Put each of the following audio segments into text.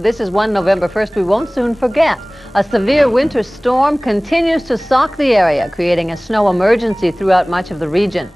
This is one November 1st we won't soon forget. A severe winter storm continues to sock the area, creating a snow emergency throughout much of the region.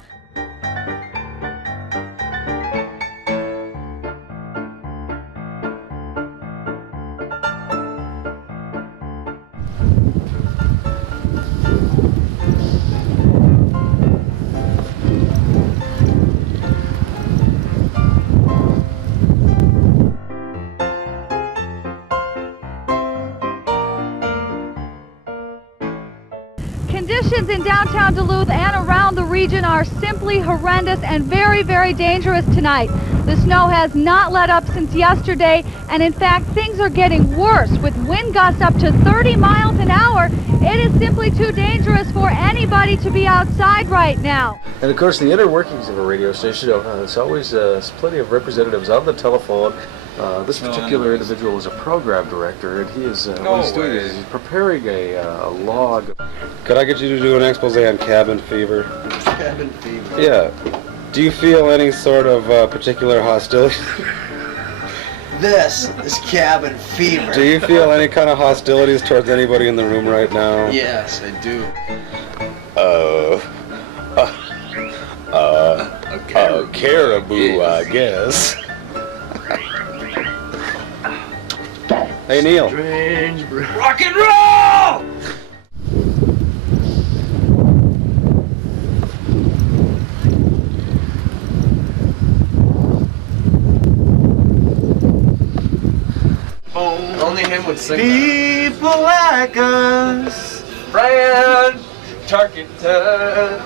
Conditions in downtown Duluth and around the region are simply horrendous and very, very dangerous tonight. The snow has not let up since yesterday, and in fact things are getting worse with wind gusts up to 30 miles an hour. It is simply too dangerous for anybody to be outside right now. And of course the inner workings of a radio station, there's always plenty of representatives on the telephone. This particular individual is a program director, and he is what he's doing is he's preparing a log. Could I get you to do an expose on cabin fever? Cabin fever? Yeah. Do you feel any sort of particular hostility? This is cabin fever. Do you feel any kind of hostilities towards anybody in the room right now? Yes, I do. A caribou, I guess. Hey, Neil. Strange Rock and roll! Only him would sing People like us, Brian Tarkenton.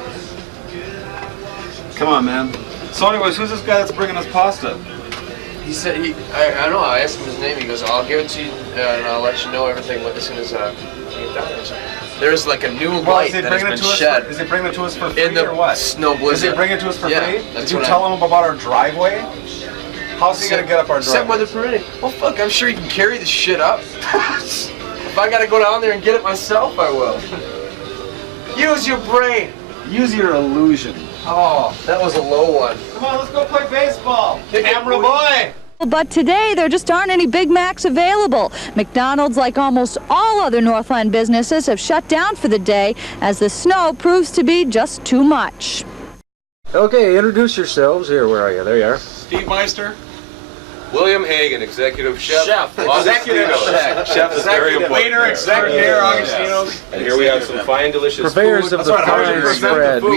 Come on, man. So anyways, who's this guy that's bringing us pasta? He said I don't know, I asked him his name, he goes, I'll give it to you and I'll let you know everything as soon as I get down there. There's like a new light that has been shed. Is he bringing it to us for free in the or what? snow blizzard. Is he bringing it to us for free? That's Did you tell him about our driveway? How's he going to get up our driveway? Set weather permitting. Well, fuck, I'm sure you can carry this shit up. If I gotta go down there and get it myself, I will. Use your brain. Use your illusion. Oh, that was a low one. Come on, let's go play baseball. Camera boy. But today, there just aren't any Big Macs available. McDonald's, like almost all other Northland businesses, have shut down for the day as the snow proves to be just too much. Okay, introduce yourselves. Here, where are you? There you are. Steve Meister. William Hagan, executive chef. Executive chef. Chef is very important. Waiter, executive, Augustino's. And here we have some fine, delicious Purveyors food. of the fine spread. For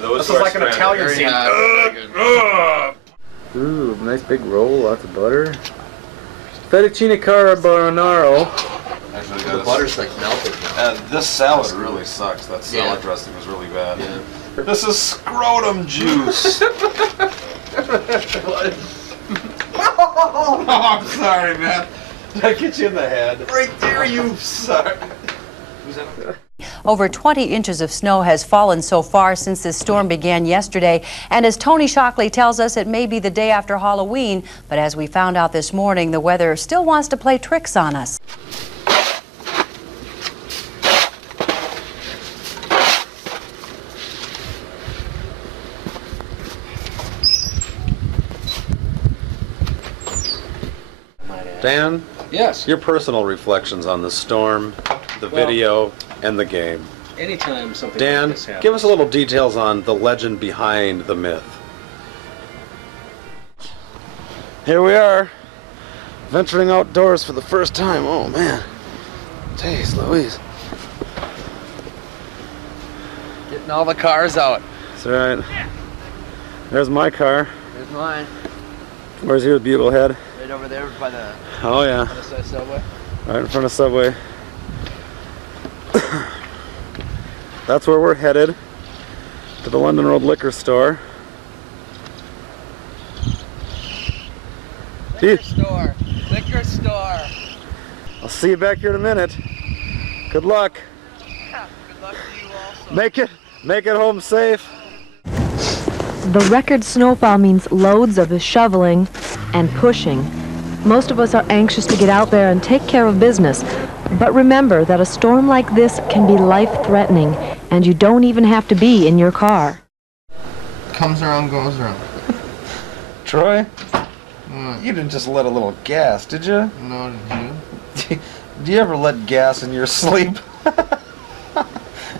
those This who is are like an Italian scene. Ooh, nice big roll, lots of butter. Fettuccine carbonaro. The butter's like melted. This salad really sucks. That salad dressing was really bad. Yeah. This is scrotum juice. Oh, I'm sorry, man. Did I get you in the head? Right there, you sorry. Over 20 inches of snow has fallen so far since this storm began yesterday, and as Tony Shockley tells us, it may be the day after Halloween, but as we found out this morning, the weather still wants to play tricks on us. Dan? Yes. Your personal reflections on the storm, the video, and the game. Anytime something Dan, like this happens. give us a little details on the legend behind the myth. Here we are, venturing outdoors for the first time. Oh man, jeez Louise. Getting all the cars out. That's right. There's my car. There's mine. Where's your Buglehead? Right over there by the Oh yeah. subway. Right in front of Subway. That's where we're headed, to the London Road Liquor Store. Liquor store. Liquor store. I'll see you back here in a minute. Good luck. Yeah, good luck to you also. Make it home safe. The record snowfall means loads of shoveling and pushing. Most of us are anxious to get out there and take care of business. But remember that a storm like this can be life-threatening, and you don't even have to be in your car. Comes around, goes around. Troy, You didn't just let a little gas, did you? No, did you? Do you ever let gas in your sleep?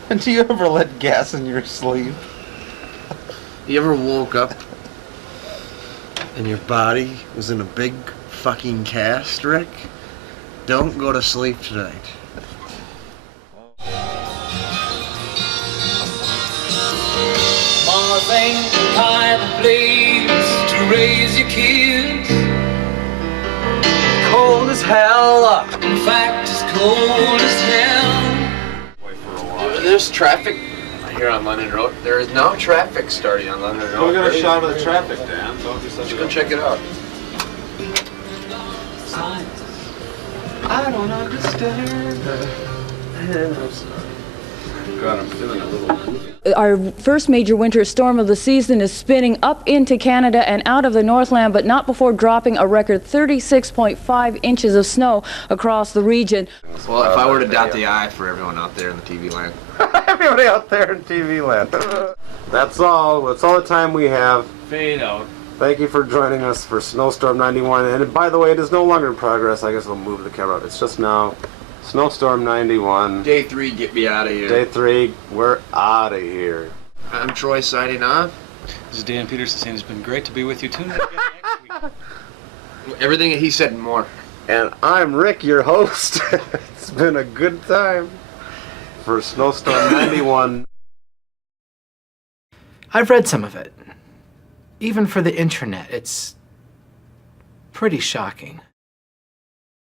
Do you ever let gas in your sleep? You ever woke up and your body was in a big fucking cast, Rick? Don't go to sleep tonight. Mars ain't the kind of place to raise your kids. Cold as hell. In fact, it's cold as hell. There's traffic here on London Road. There is no traffic starting on London Road. Go get a shot of the traffic, Dan. Don't be such Let's go check it out. I don't understand. God, I'm feeling a little goofy. Our first major winter storm of the season is spinning up into Canada and out of the Northland, but not before dropping a record 36.5 inches of snow across the region. Well, if I were to dot the I for everyone out there in the TV land. Everybody out there in TV land. That's all. That's all the time we have. Fade out. Thank you for joining us for Snowstorm 91. And by the way, it is no longer in progress. I guess we'll move the camera up. It's just now Snowstorm 91. Day 3, get me out of here. Day 3, we're out of here. I'm Troy signing off. This is Dan Peterson saying it's been great to be with you. Tune in again next week. Everything that he said and more. And I'm Rick, your host. It's been a good time for Snowstorm 91. I've read some of it. Even for the internet, it's pretty shocking.